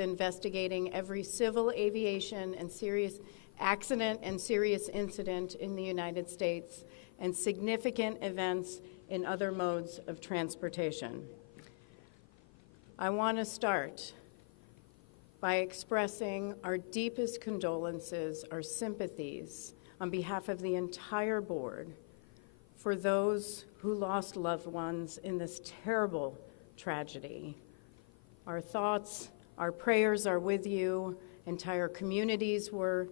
investigating every civil aviation and serious accident and serious incident in the United States and significant events in other modes of transportation. I want to start by expressing our deepest condolences, our sympathies on behalf of the entire board for those who lost loved ones in this terrible tragedy. Our thoughts, our prayers are with you. Entire communities were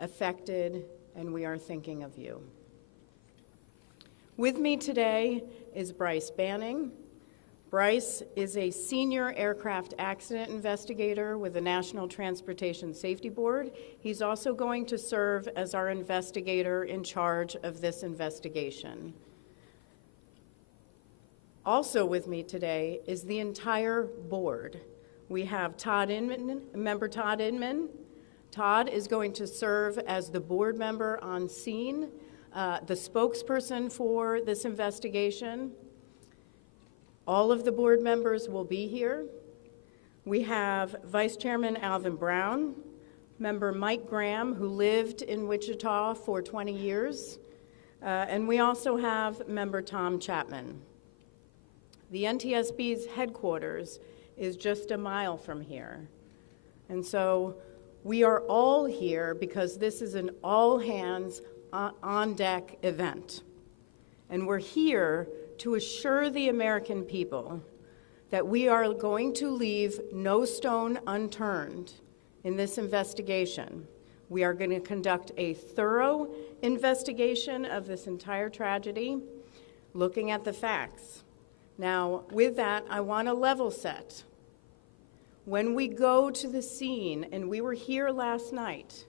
affected, and we are thinking of you. With me today is Bryce Banning. Bryce is a senior aircraft accident investigator with the National Transportation Safety Board. He's also going to serve as our investigator in charge of this investigation. Also with me today is the entire board. We have Todd Inman, member Todd Inman. Todd is going to serve as the board member on scene, the spokesperson for this investigation. All of the board members will be here. We have Vice Chairman Alvin Brown, member Mike Graham, who lived in Wichita for 20 years, and we also have member Tom Chapman. The NTSB's headquarters is just a mile from here, and so we are all here because this is an all-hands on-deck event, and we're here to assure the American people that we are going to leave no stone unturned in this investigation. We are going to conduct a thorough investigation of this entire tragedy, looking at the facts. Now, with that, I want to level set. When we go to the scene, and we were here last night,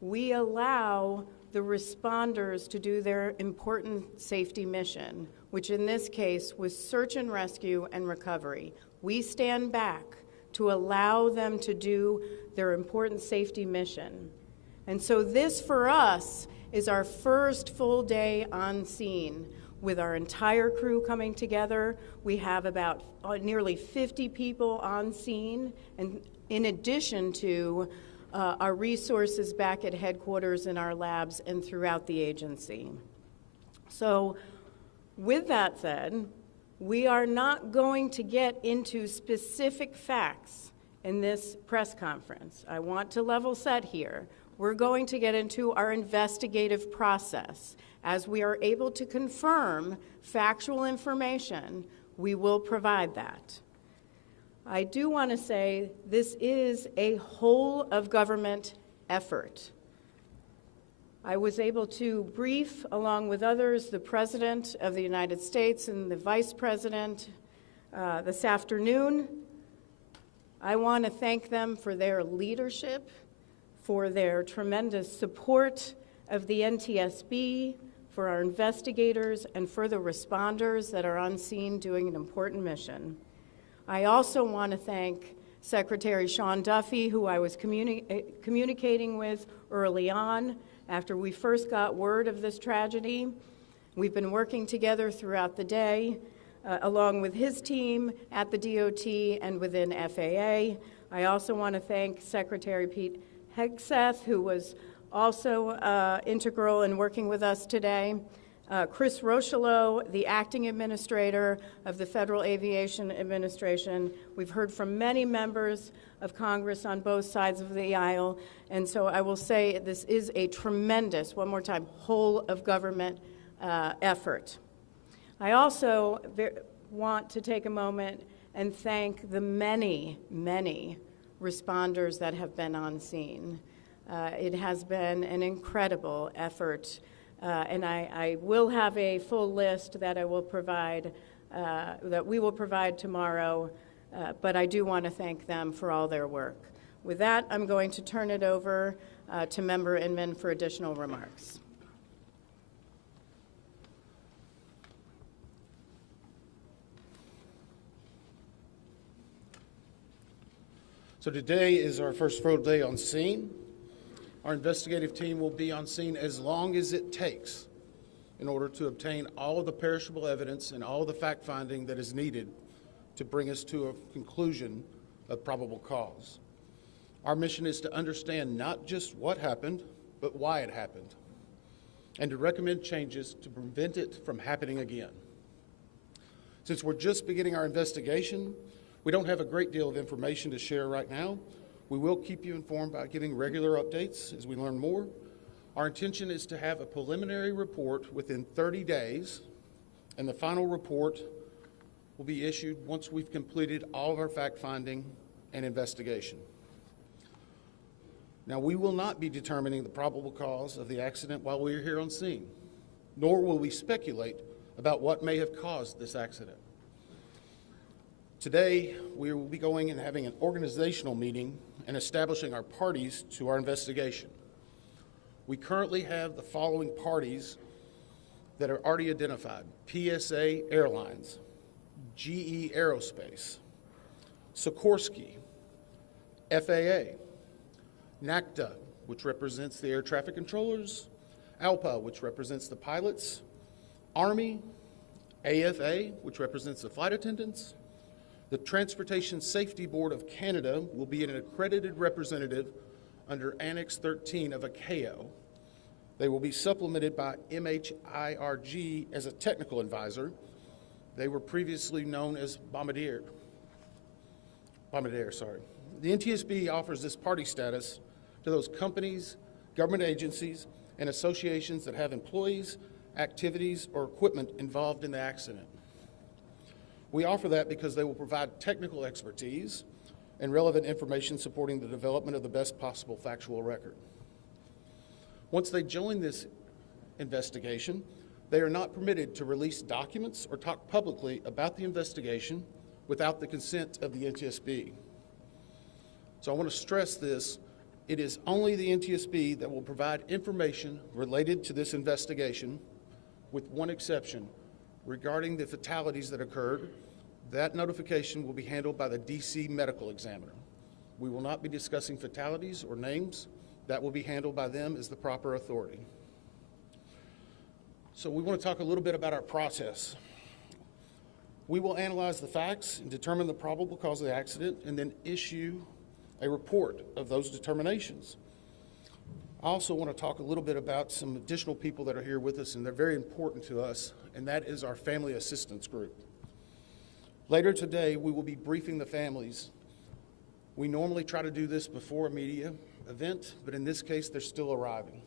we allow the responders to do their important safety mission, which in this case was search and rescue and recovery. We stand back to allow them to do their important safety mission. And so this, for us, is our first full day on scene with our entire crew coming together. We have about nearly 50 people on scene, and in addition to our resources back at headquarters in our labs and throughout the agency. So with that said, we are not going to get into specific facts in this press conference. I want to level set here. We're going to get into our investigative process. As we are able to confirm factual information, we will provide that. I do want to say this is a whole of government effort. I was able to brief, along with others, the President of the United States and the Vice President this afternoon. I want to thank them for their leadership, for their tremendous support of the NTSB, for our investigators, and for the responders that are on scene doing an important mission. I also want to thank Secretary Sean Duffy, who I was communicating with early on after we first got word of this tragedy. We've been working together throughout the day, along with his team at the DOT and within FAA. I also want to thank Secretary Pete Hegseth, who was also integral in working with us today. Chris Rocheleau, the acting administrator of the Federal Aviation Administration. We've heard from many members of Congress on both sides of the aisle, and so I will say this is a tremendous, one more time, whole of government effort. I also want to take a moment and thank the many, many responders that have been on scene. It has been an incredible effort. And I will have a full list that I will provide, that we will provide tomorrow, but I do want to thank them for all their work. With that, I'm going to turn it over to Member Inman for additional remarks. So today is our first full day on scene. Our investigative team will be on scene as long as it takes in order to obtain all of the perishable evidence and all of the fact-finding that is needed to bring us to a conclusion of probable cause. Our mission is to understand not just what happened, but why it happened, and to recommend changes to prevent it from happening again. Since we're just beginning our investigation, we don't have a great deal of information to share right now. We will keep you informed by giving regular updates as we learn more. Our intention is to have a preliminary report within 30 days, and the final report will be issued once we've completed all of our fact-finding and investigation. Now, we will not be determining the probable cause of the accident while we are here on scene, nor will we speculate about what may have caused this accident. Today, we will be going and having an organizational meeting and establishing our parties to our investigation. We currently have the following parties that are already identified: PSA Airlines, GE Aerospace, Sikorsky, FAA, NACTA, which represents the air traffic controllers, ALPA, which represents the pilots, Army, AFA, which represents the flight attendants. The Transportation Safety Board of Canada will be an accredited representative under Annex 13 of ICAO. They will be supplemented by MHIRG as a technical advisor. They were previously known as Bombardier. The NTSB offers this party status to those companies, government agencies, and associations that have employees, activities, or equipment involved in the accident. We offer that because they will provide technical expertise and relevant information supporting the development of the best possible factual record. Once they join this investigation, they are not permitted to release documents or talk publicly about the investigation without the consent of the NTSB. So I want to stress this. It is only the NTSB that will provide information related to this investigation, with one exception. Regarding the fatalities that occurred, that notification will be handled by the DC medical examiner. We will not be discussing fatalities or names. That will be handled by them as the proper authority. So we want to talk a little bit about our process. We will analyze the facts and determine the probable cause of the accident, and then issue a report of those determinations. I also want to talk a little bit about some additional people that are here with us, and they're very important to us, and that is our family assistance group. Later today, we will be briefing the families. We normally try to do this before a media event, but in this case, they're still arriving.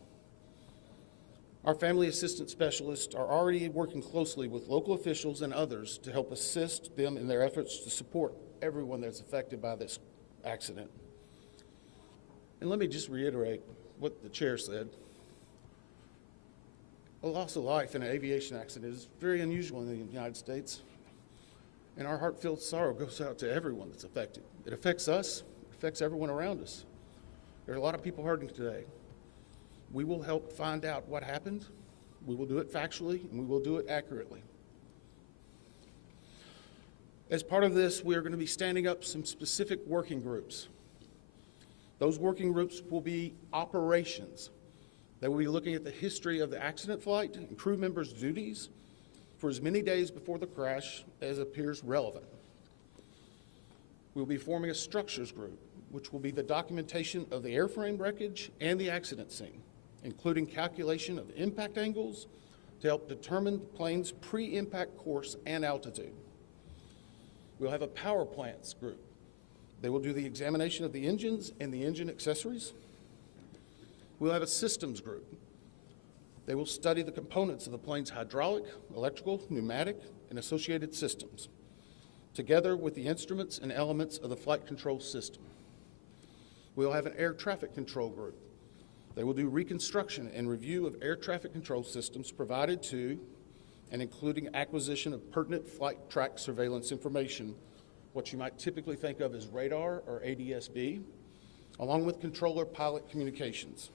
Our family assistance specialists are already working closely with local officials and others to help assist them in their efforts to support everyone that's affected by this accident. And let me just reiterate what the chair said. A loss of life in an aviation accident is very unusual in the United States, and our heartfelt sorrow goes out to everyone that's affected. It affects us, it affects everyone around us. There are a lot of people hurting today. We will help find out what happened. We will do it factually, and we will do it accurately. As part of this, we are going to be standing up some specific working groups. Those working groups will be operations. They will be looking at the history of the accident flight and crew members' duties for as many days before the crash as appears relevant. We will be forming a structures group, which will be the documentation of the airframe wreckage and the accident scene, including calculation of impact angles to help determine the plane's pre-impact course and altitude. We'll have a power plants group. They will do the examination of the engines and the engine accessories. We'll have a systems group. They will study the components of the plane's hydraulic, electrical, pneumatic, and associated systems, together with the instruments and elements of the flight control system. We'll have an air traffic control group. They will do reconstruction and review of air traffic control systems provided to and including acquisition of pertinent flight track surveillance information, what you might typically think of as radar or ADSB, along with controller pilot communications.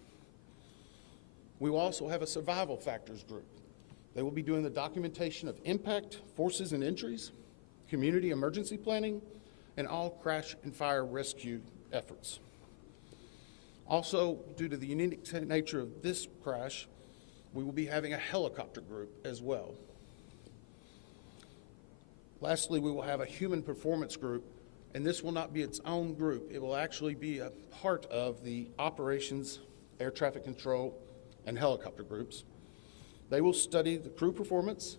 We will also have a survival factors group. They will be doing the documentation of impact, forces and injuries, community emergency planning, and all crash and fire rescue efforts. Also, due to the unique nature of this crash, we will be having a helicopter group as well. Lastly, we will have a human performance group And this will not be its own group. It will actually be a part of the operations, air traffic control, and helicopter groups. They will study the crew performance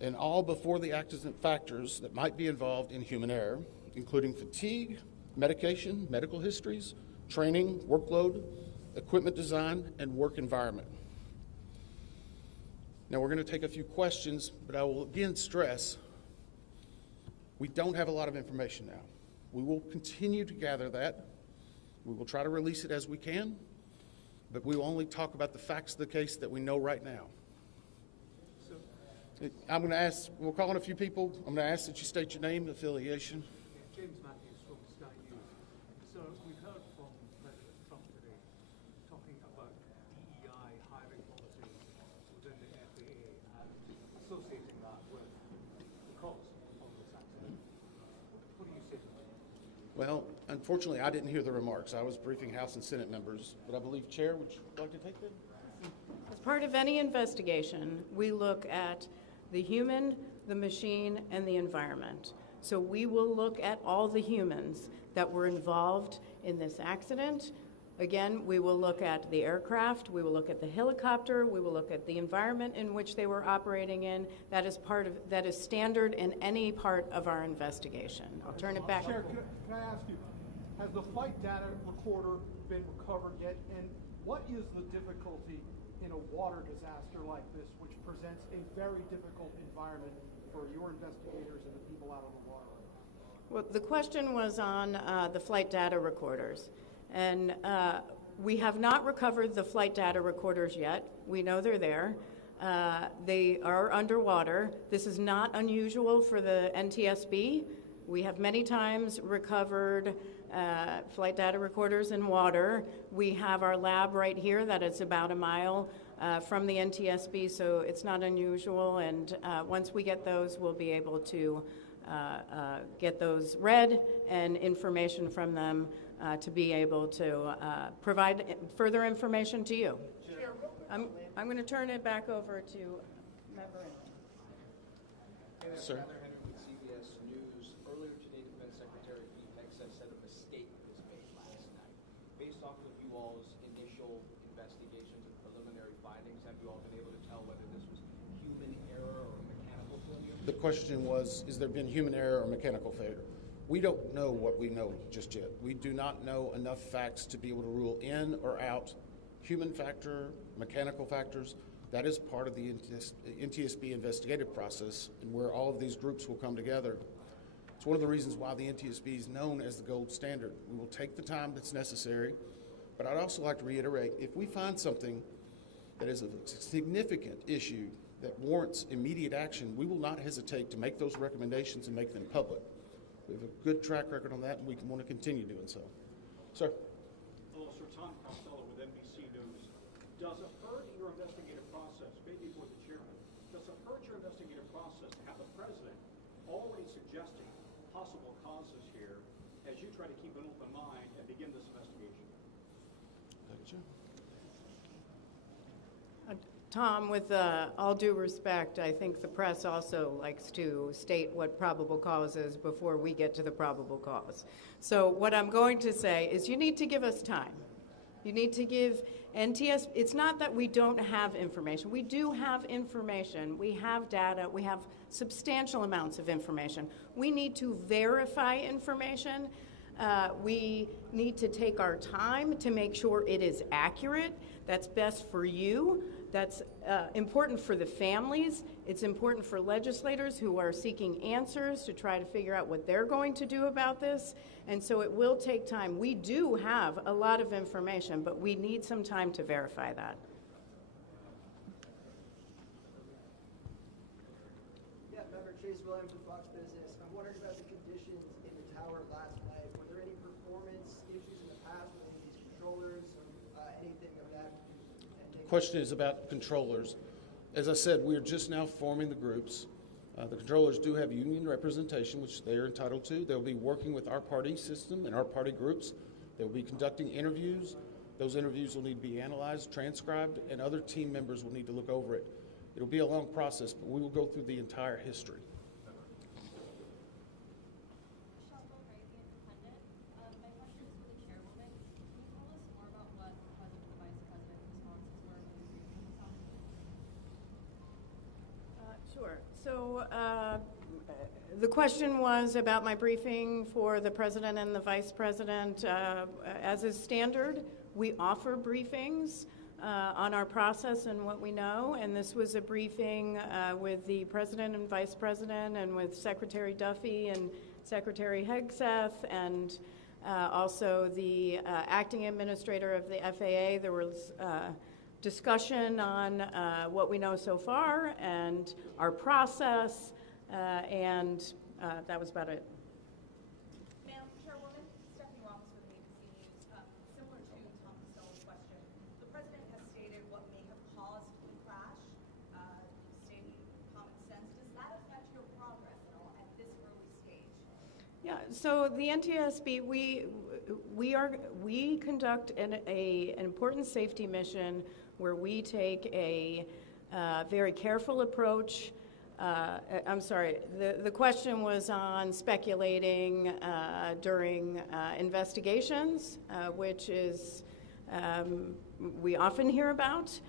and all before the accident factors that might be involved in human error, including fatigue, medication, medical histories, training, workload, equipment design, and work environment. Now we're going to take a few questions, but I will again stress, we don't have a lot of information now. We will continue to gather that. We will try to release it as we can, but we will only talk about the facts of the case that we know right now. I'm going to ask, we'll call on a few people. I'm going to ask that you state your name and affiliation. James Matthews from Sky News. So we've heard from President Trump today talking about DEI hiring policies within the FAA and associating that with the cause of this accident. What do you say to that? Well, unfortunately, I didn't hear the remarks. I was briefing House and Senate members, but I believe, Chair, would you like to take that? As part of any investigation, we look at the human, the machine, and the environment. So we will look at all the humans that were involved in this accident. Again, we will look at the aircraft, we will look at the helicopter, we will look at the environment in which they were operating in. That is standard in any part of our investigation. I'll turn it back. Chair, can I ask you, has the flight data recorder been recovered yet? And what is the difficulty in a water disaster like this, which presents a very difficult environment for your investigators and the people out on the water? Well, the question was on the flight data recorders. And we have not recovered the flight data recorders yet. We know they're there. They are underwater. This is not unusual for the NTSB. We have many times recovered flight data recorders in water. We have our lab right here that is about a mile from the NTSB, so it's not unusual. And once we get those, we'll be able to get those read and information from them to be able to provide further information to you. I'm going to turn it back over to Member. Sir. CBS News. Earlier today, Defense Secretary Pete Hegseth said a mistake was made last night. Based off of you all's initial investigations and preliminary findings, have you all been able to tell whether this was human error or mechanical failure? The question was, has there been human error or mechanical failure? We don't know what we know just yet. We do not know enough facts to be able to rule in or out human factor, mechanical factors. That is part of the NTSB investigative process and where all of these groups will come together. It's one of the reasons why the NTSB is known as the gold standard. We will take the time that's necessary, but I'd also like to reiterate, if we find something that is a significant issue that warrants immediate action, we will not hesitate to make those recommendations and make them public. We have a good track record on that, and we want to continue doing so. Sir. Hello, Sir. Tom Costello with NBC News. Does it hurt your investigative process, maybe for the chairman, does it hurt your investigative process to have the president already suggesting possible causes here as you try to keep an open mind and begin this investigation? Tom, with all due respect, I think the press also likes to state what probable cause is before we get to the probable cause. So what I'm going to say is you need to give us time. You need to give NTS, it's not that we don't have information. We do have information. We have data. We have substantial amounts of information. We need to verify information. We need to take our time to make sure it is accurate. That's best for you. That's important for the families. It's important for legislators who are seeking answers to try to figure out what they're going to do about this. And so it will take time. We do have a lot of information, but we need some time to verify that. Yeah, Member Chase Williams with Fox Business. I'm wondering about the conditions in the tower last night. Were there any performance issues in the past with any of these controllers or anything of that? Question is about controllers. As I said, we're just now forming the groups. The controllers do have union representation, which they are entitled to. They'll be working with our party system and our party groups. They'll be conducting interviews. Those interviews will need to be analyzed, transcribed, and other team members will need to look over it. It'll be a long process, but we will go through the entire history. Michelle Mulray, Sure. So the question was about my briefing for the president and the vice president. As is standard, we offer briefings on our process and what we know, and this was a briefing with the president and vice president and with Secretary Duffy and Secretary Hegseth and also the acting administrator of the FAA. There was discussion on what we know so far and our process, and that was about it. Madam Chairwoman, Stephanie Wallace with ABC News. Similar to Tom Costello's question, the President has stated what may have caused the crash, stating common sense. Does that affect your progress at all at this early stage? Yeah, so the NTSB, we conduct an important safety mission where we take a very careful approach. I'm sorry, the question was on speculating during investigations, which is we often hear about.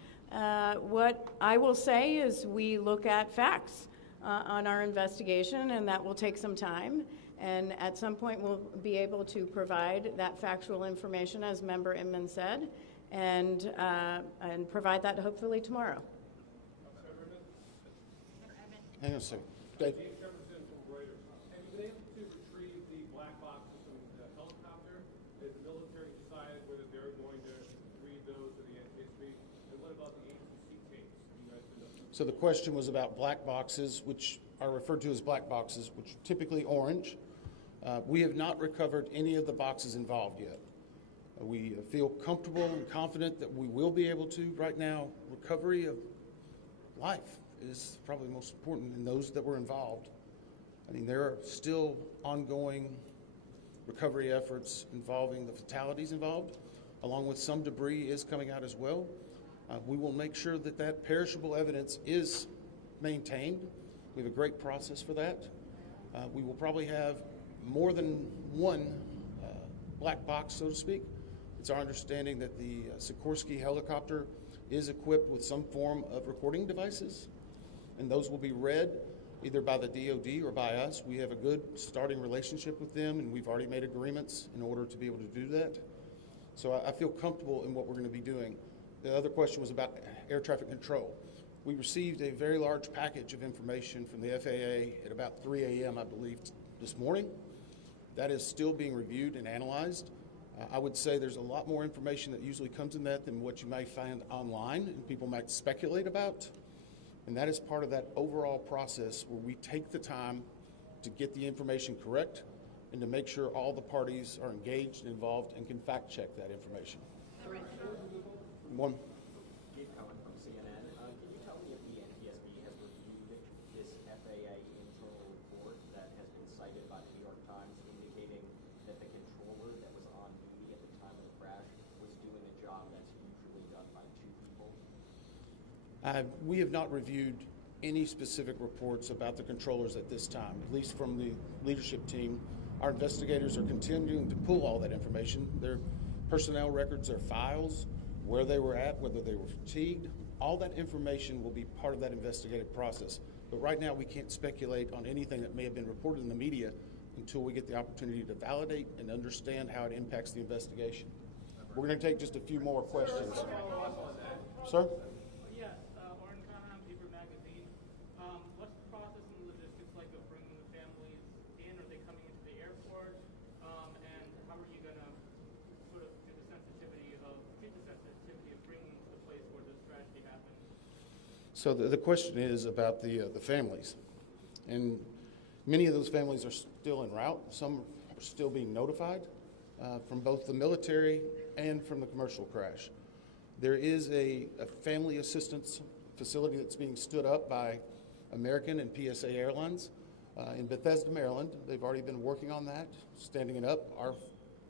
What I will say is we look at facts on our investigation, and that will take some time. And at some point, we'll be able to provide that factual information, as Member Inman said, and provide that hopefully tomorrow. Hang on a second. Dave? Have you been able to retrieve the black boxes from the helicopter? Has the military decided whether they're going to read those to the NTSB? And what about the ATC tapes? You guys been up to? So the question was about black boxes, which are referred to as black boxes, which are typically orange. We have not recovered any of the boxes involved yet. We feel comfortable and confident that we will be able to. Right now, recovery of life is probably most important in those that were involved. I mean, there are still ongoing recovery efforts involving the fatalities involved, along with some debris is coming out as well. We will make sure that that perishable evidence is maintained. We have a great process for that. We will probably have more than one black box, so to speak. It's our understanding that the Sikorsky helicopter is equipped with some form of recording devices, and those will be read either by the DoD or by us. We have a good starting relationship with them, and we've already made agreements in order to be able to do that. So I feel comfortable in what we're going to be doing. The other question was about air traffic control. We received a very large package of information from the FAA at about 3 a.m., I believe, this morning. That is still being reviewed and analyzed. I would say there's a lot more information that usually comes in that than what you may find online and people might speculate about. And that is part of that overall process where we take the time to get the information correct and to make sure all the parties are engaged and involved and can fact check that information. One. Dave Cohen from CNN. Can you tell me if the NTSB has reviewed this FAA internal report that has been cited by the New York Times indicating that the controller that was on duty at the time of the crash was doing a job that's usually done by two people? We have not reviewed any specific reports about the controllers at this time, at least from the leadership team. Our investigators are continuing to pull all that information. Their personnel records, their files, where they were at, whether they were fatigued, all that information will be part of that investigative process. But right now we can't speculate on anything that may have been reported in the media until we get the opportunity to validate and understand how it impacts the investigation. We're going to take just a few more questions. Sir? Yes, Oren Khanna, Paper Magazine. What's the process and logistics like of bringing the families in? Are they coming into the airport? And how are you going to sort of treat the sensitivity of bringing them to the place where this tragedy happened? So the question is about the families. And many of those families are still en route. Some are still being notified from both the military and from the commercial crash. There is a family assistance facility that's being stood up by American and PSA Airlines in Bethesda, Maryland. They've already been working on that, standing it up. Our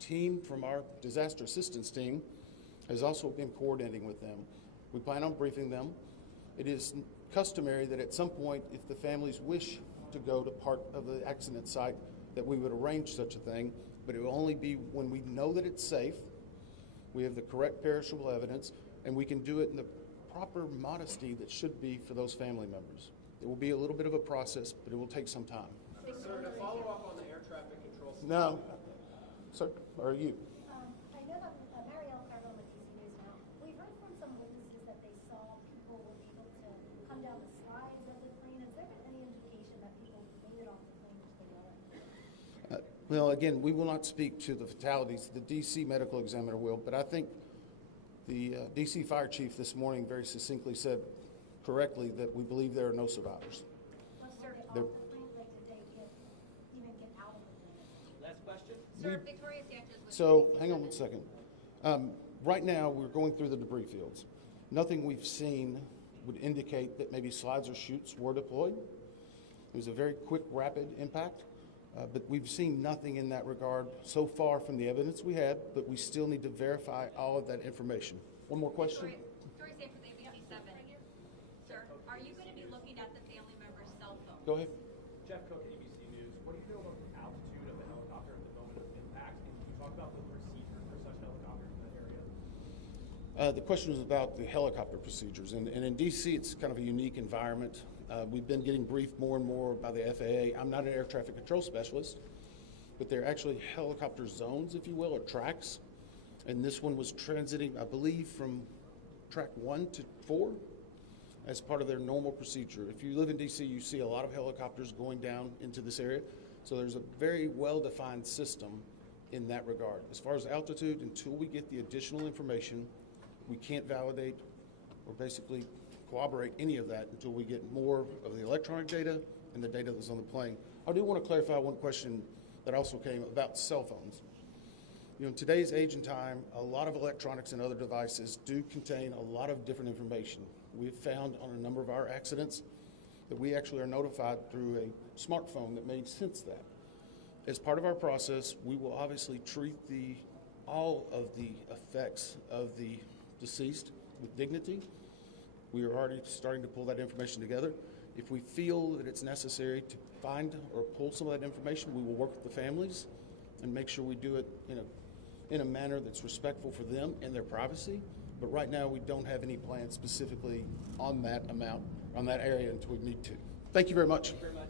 team from our disaster assistance team has also been coordinating with them. We plan on briefing them. It is customary that at some point, if the families wish to go to part of the accident site, that we would arrange such a thing, but it will only be when we know that it's safe, we have the correct perishable evidence, and we can do it in the proper modesty that should be for those family members. It will be a little bit of a process, but it will take some time. Sir, to follow up on the air traffic control. No, sir, or you? I know that Marielle Carville with DC News now. We've heard from some witnesses that they saw people were able to come down the slides of the plane. Has there been any indication that people made it off the plane to the other? Well, again, we will not speak to the fatalities. The DC medical examiner will, but I think the DC fire chief this morning very succinctly said correctly that we believe there are no survivors. Was there off the plane? Like, did they even get out of the plane? Last question? Sir, Victoria Sanchez with So, hang on one second. Right now, we're going through the debris fields. Nothing we've seen would indicate that maybe slides or chutes were deployed. It was a very quick, rapid impact, but we've seen nothing in that regard so far from the evidence we had, but we still need to verify all of that information. One more question? Victoria Sanchez, ABC 7. Sir, are you going to be looking at the family member's cell phone? Go ahead. Jeff Cook, ABC News. What do you feel about the altitude of the helicopter at the moment of impact? And can you talk about the procedure for such helicopters in that area? The question was about the helicopter procedures. And in D.C., it's kind of a unique environment. We've been getting briefed more and more by the FAA. I'm not an air traffic control specialist, but they're actually helicopter zones, if you will, or tracks. And this one was transiting, I believe, from track 1 to 4 as part of their normal procedure. If you live in D.C., you see a lot of helicopters going down into this area. So there's a very well-defined system in that regard. As far as altitude, until we get the additional information, we can't validate or basically corroborate any of that until we get more of the electronic data and the data that's on the plane. I do want to clarify one question that also came about cell phones. You know, in today's age and time, a lot of electronics and other devices do contain a lot of different information. We've found on a number of our accidents that we actually are notified through a smartphone that may sense that. As part of our process, we will obviously treat all of the effects of the deceased with dignity. We are already starting to pull that information together. If we feel that it's necessary to find or pull some of that information, we will work with the families and make sure we do it in a manner that's respectful for them and their privacy. But right now, we don't have any plans specifically on that amount, on that area until we need to. Thank you very much. Thank you very much.